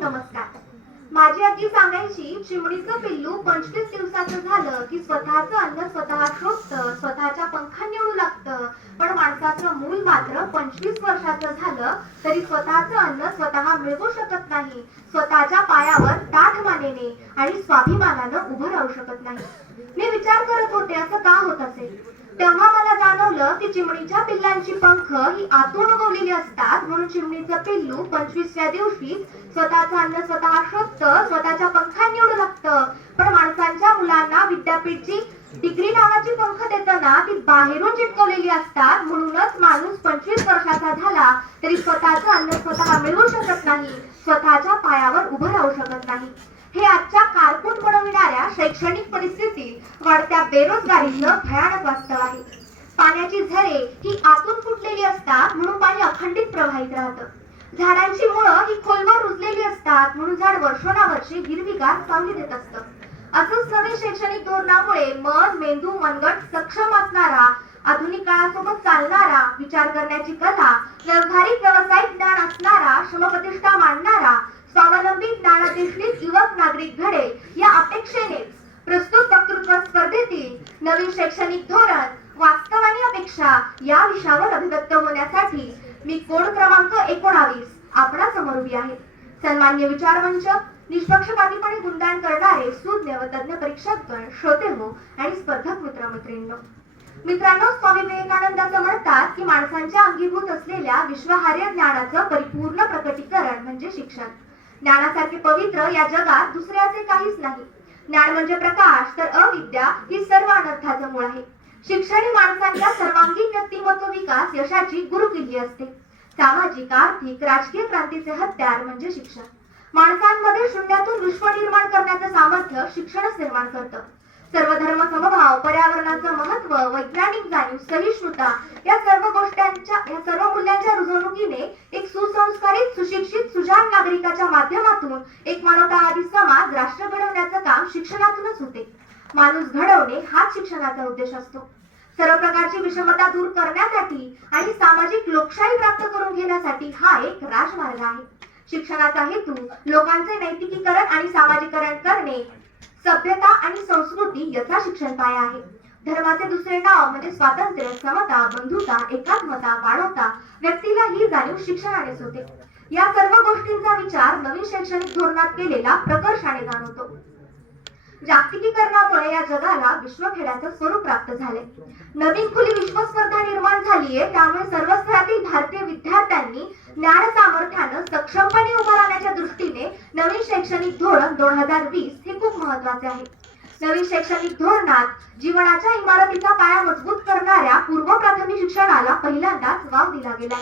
नमस्कार. माझी आजी सांगायची, चिमणीचं पिल्लू 25 दिवसाचं झालं की स्वतःचं अन्न स्वतः शोधतं, स्वतःच्या पंखांनी उडू लागतं. पण माणसाचं मूल मात्र 25 वर्षाचं झालं तरी स्वतःचं अन्न स्वतः मिळवू शकत नाही, स्वतःच्या पायावर ताठ मानेने आणि स्वाभिमानानं उभं राहू शकत नाही. मी विचार करत होते, असं का होत असेल. तेव्हा मला जाणवलं की चिमणीच्या पिल्लांची पंख ही आतून उगवलेली असतात, म्हणून चिमणीचं पिल्लू 25व्या दिवशी स्वतःचं अन्न स्वतः शोधतं, स्वतःच्या पंखांनी उडू लागतं. पण माणसांच्या मुलांना विद्यापीठची डिग्री नावाची पंख देताना ती बाहेरून चिटकवलेली असतात, म्हणूनच माणूस 25 वर्षाचा झाला तरी स्वतःचं अन्न स्वतः मिळवू शकत नाही, स्वतःच्या पायावर उभं राहू शकत नाही. हे आजच्या कारकून बनविणाऱ्या शैक्षणिक परिस्थितीत वाढत्या बेरोजगारीचं भयानक वास्तव आहे. पाण्याची झरे ही आतून फुटलेली असतात, म्हणून पाणी अखंडित प्रवाहित राहतं. झाडांची मुळं ही खोलवर रुजलेली असतात, म्हणून झाड वर्षोनावर्षे हिरवीगार सावली देत असतं. असंच नवीन शैक्षणिक धोरणामुळे मन, मेंदू, मनगट सक्षम असणारा, आधुनिक काळासोबत चालणारा, विचार करण्याची कला, व्यावसायिक ज्ञान असणारा, श्रमप्रतिष्ठा मांडणारा, स्वावलंबी ज्ञानाधिष्ठित युवक नागरिक घडेल या अपेक्षेनेच प्रस्तुत वक्तृत्व स्पर्धेतील नवीन शैक्षणिक धोरण, वास्तव आणि अपेक्षा या विषयावर अभिव्यक्त होण्यासाठी मी कोड क्रमांक 19 आपणासमोर उभी आहे. सन्मान्य विचारमंच, निष्पक्षपातीपणे गुणगान करणारे सुज्ञ व तज्ञ परीक्षकगण, श्रोते हो आणि स्पर्धक मित्रांनो, स्वामी विवेकानंद असं म्हणतात की माणसांच्या अंगीभूत असलेल्या विश्वहार्य ज्ञानाचं परिपूर्ण प्रकटीकरण म्हणजे शिक्षण. ज्ञानासारखे पवित्र या जगात दुसऱ्याचे काहीच नाही. ज्ञान म्हणजे प्रकाश, तर अविद्या ही सर्व अनर्थाचं मूळ आहे. शिक्षण ही माणसांच्या सर्वांगीण व्यक्तिमत्व विकास यशाची गुरुकिल्ली असते. सामाजिक, आर्थिक, राजकीय क्रांतीचे हत्यार म्हणजे शिक्षण. माणसांमध्ये शून्यातून विश्व निर्माण करण्याचं सामर्थ्य शिक्षणच निर्माण करतं. सर्व धर्म समभाव, पर्यावरणाचं महत्व, वैज्ञानिक जाणीव, सहिष्णुता या सर्व मूल्यांच्या रुजवणुकीने एक सुसंस्कारित, सुशिक्षित, सुजाण नागरिकाच्या माध्यमातून एक मानवतावादी समाज, राष्ट्र घडवण्याचं काम शिक्षणातूनच होते. माणूस घडवणे हाच शिक्षणाचा उद्देश असतो. सर्व प्रकारची विषमता दूर करण्यासाठी आणि सामाजिक लोकशाही प्राप्त करून घेण्यासाठी हा एक राजमार्ग आहे. शिक्षणाचा हेतू लोकांचे नैतिकीकरण आणि सामाजिकरण करणे, सभ्यता आणि संस्कृती याचा शिक्षण पाया आहे. धर्माचे दुसरे नाव म्हणजे स्वातंत्र्य, समता, बंधुता, एकात्मता, मानवता, व्यक्तीला ही जाणीव शिक्षणानेच होते. या सर्व गोष्टींचा विचार नवीन शैक्षणिक धोरणात केलेला प्रकर्षाने जाणवतो. जागतिकीकरणामुळे या जगाला विश्वखेड्याचं स्वरूप प्राप्त झाले. नवीन खुली विश्वस्पर्धा निर्माण झालीये, त्यामुळे सर्व स्तरातील भारतीय विद्यार्थ्यांनी ज्ञान सामर्थ्यानं सक्षमपणे उभा राहण्याच्या दृष्टीने नवीन शैक्षणिक धोरण 2020 हे खूप महत्वाचे आहे. नवीन शैक्षणिक धोरणात जीवनाच्या इमारतीचा पाया मजबूत करणाऱ्या पूर्व प्राथमिक शिक्षणाला पहिल्यांदाच वाव दिला गेला.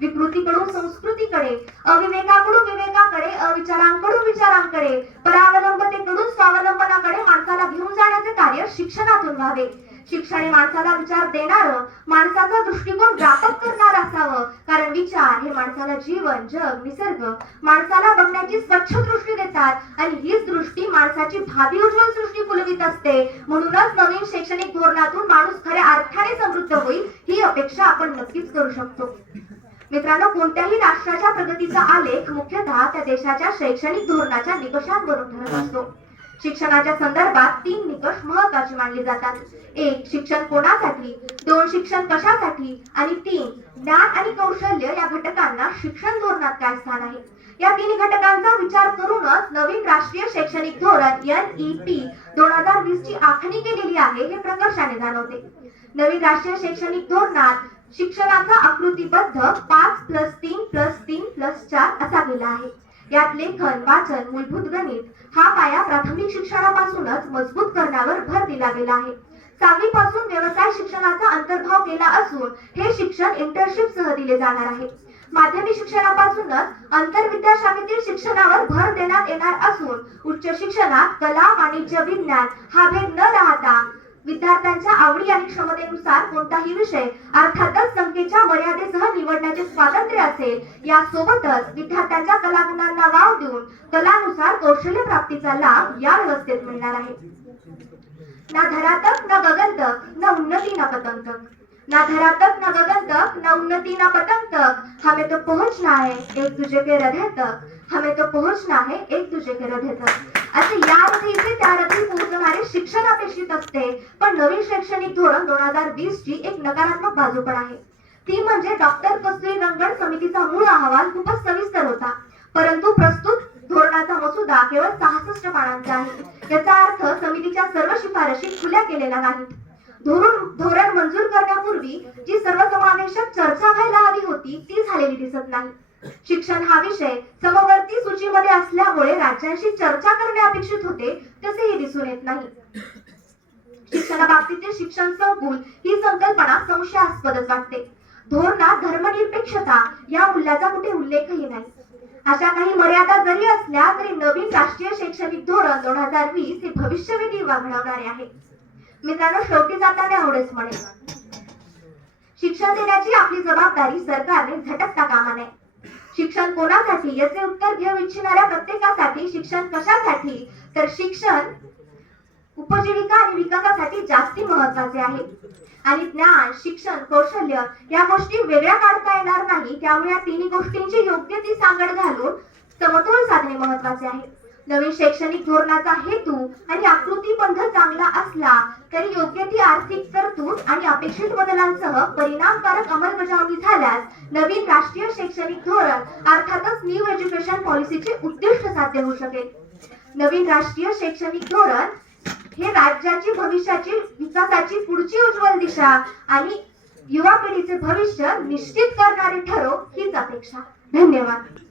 विकृतीकडून संस्कृतीकडे, अविवेकाकडून विवेकाकडे, अविचारांकडून विचारांकडे, परावलंबतेकडून स्वावलंबनाकडे माणसाला घेऊन जाण्याचे कार्य शिक्षणातून व्हावे. शिक्षण हे माणसाला विचार देणारं, माणसाचा दृष्टिकोन व्यापक करणारं असावं, कारण विचार हे माणसाला जीवन, जग, निसर्ग, माणसाला बघण्याची स्वच्छ दृष्टी देतात आणि हीच दृष्टी माणसाची भावी उज्ज्वल सृष्टी फुलवित असते. म्हणूनच नवीन शैक्षणिक धोरणातून माणूस खऱ्या अर्थाने समृद्ध होईल ही अपेक्षा आपण नक्कीच करू शकतो. मित्रांनो, कोणत्याही राष्ट्राच्या प्रगतीचा आलेख मुख्यतः त्या देशाच्या शैक्षणिक धोरणाच्या निकषांवरून ठरत असतो. शिक्षणाच्या संदर्भात 3 निकष महत्त्वाचे मानले जातात. 1. शिक्षण कोणासाठी, 2. शिक्षण कशासाठी आणि 3. ज्ञान आणि कौशल्य या घटकांना शिक्षण धोरणात काय स्थान आहे. या 3 घटकांचा विचार करूनच नवीन राष्ट्रीय शैक्षणिक धोरण NEP 2020 ची आखणी केलेली आहे हे प्रकर्षाने जाणवते. नवीन राष्ट्रीय शैक्षणिक धोरणात शिक्षणाचा आकृतीबद्ध 5+3+3+4 असा केला आहे. यात लेखन, वाचन, मूलभूत गणित हा पाया प्राथमिक शिक्षणापासूनच मजबूत करण्यावर भर दिला गेला आहे. 6वी पासून व्यवसाय शिक्षणाचा अंतर्भाव केला असून हे शिक्षण इंटर्नशिप सह दिले जाणार आहे. माध्यमिक शिक्षणापासूनच आंतरविद्या शाखेतील शिक्षणावर भर देण्यात येणार असून उच्च शिक्षणात कला, वाणिज्य, विज्ञान हा भेद न राहता विद्यार्थ्यांच्या आवडी आणि क्षमतेनुसार कोणताही विषय अर्थातच संख्येच्या मर्यादेसह निवडण्याचे स्वातंत्र्य असेल. यासोबतच विद्यार्थ्यांच्या कलागुणांना वाव देऊन कलानुसार कौशल्य प्राप्तीचा लाभ या व्यवस्थेत मिळणार आहे. ना धरातक ना गगन तक, ना उन्नती ना पतंग तक. ना धरा तक ना गगन तक, ना उन्नति ना पतंग तक, हमें तो पहुंचना है एक दूजे के हृदय तक. हमें तो पहुंचना है एक दुजे के हृदय तक। असे या रथीचे त्या रथी पोहोचणारे शिक्षण अपेक्षित असते, पण नवीन शैक्षणिक धोरण 2020 ची एक नकारात्मक बाजू पण आहे। ती म्हणजे डॉक्टर कस्तुरीरंगन समितीचा मूळ अहवाल खूपच सविस्तर होता, परंतु प्रस्तुत धोरणाचा मसुदा केवळ 66 पानांचा आहे। याचा अर्थ समितीच्या सर्व शिफारशी खुल्या केलेल्या नाहीत। धोरण मंजूर करण्यापूर्वी जी सर्वसमावेशक चर्चा व्हायला हवी होती ती झालेली दिसत नाही। शिक्षण हा विषय समवर्ती सूचीमध्ये असल्यामुळे राज्यांशी चर्चा करणे अपेक्षित होते, तसेही दिसून येत नाही। शिक्षणाबाबतीतील शिक्षण संकुल ही संकल्पना संशयास्पदच वाटते। धोरणात धर्मनिरपेक्षता या मूल्याचा कुठे उल्लेखही नाही। अशा काही मर्यादा जरी असल्या तरी नवीन राष्ट्रीय शैक्षणिक धोरण 2020 हे भविष्यवेधी घडवणारे आहे। मित्रांनो, शेवटी जाताना एवढेच म्हणेल, शिक्षण देण्याची आपली जबाबदारी सरकारने झटकता कामा नये। शिक्षण कोणासाठी याचे उत्तर घेऊ इच्छिणाऱ्या प्रत्येकासाठी शिक्षण कशासाठी, तर शिक्षण उपजीविका आणि विकासासाठी जास्ती महत्वाचे आहे। आणि ज्ञान, शिक्षण, कौशल्य या गोष्टी वेगळ्या काढता येणार नाही, त्यामुळे या तिन्ही गोष्टींची योग्य ती सांगड घालून समतोल साधणे महत्वाचे आहे। नवीन शैक्षणिक धोरणाचा हेतू आणि आकृतीबंध चांगला असला तरी योग्य ती आर्थिक तरतूद आणि अपेक्षित बदलांसह परिणामकारक अंमलबजावणी झाल्यास नवीन राष्ट्रीय शैक्षणिक धोरण अर्थातच न्यू एज्युकेशन पॉलिसीचे उद्दिष्ट साध्य होऊ शकेल। नवीन राष्ट्रीय शैक्षणिक धोरण हे राज्याची भविष्याची विकासाची पुढची उज्ज्वल दिशा आणि युवा पिढीचे भविष्य निश्चित करणारे ठरो हीच अपेक्षा। धन्यवाद।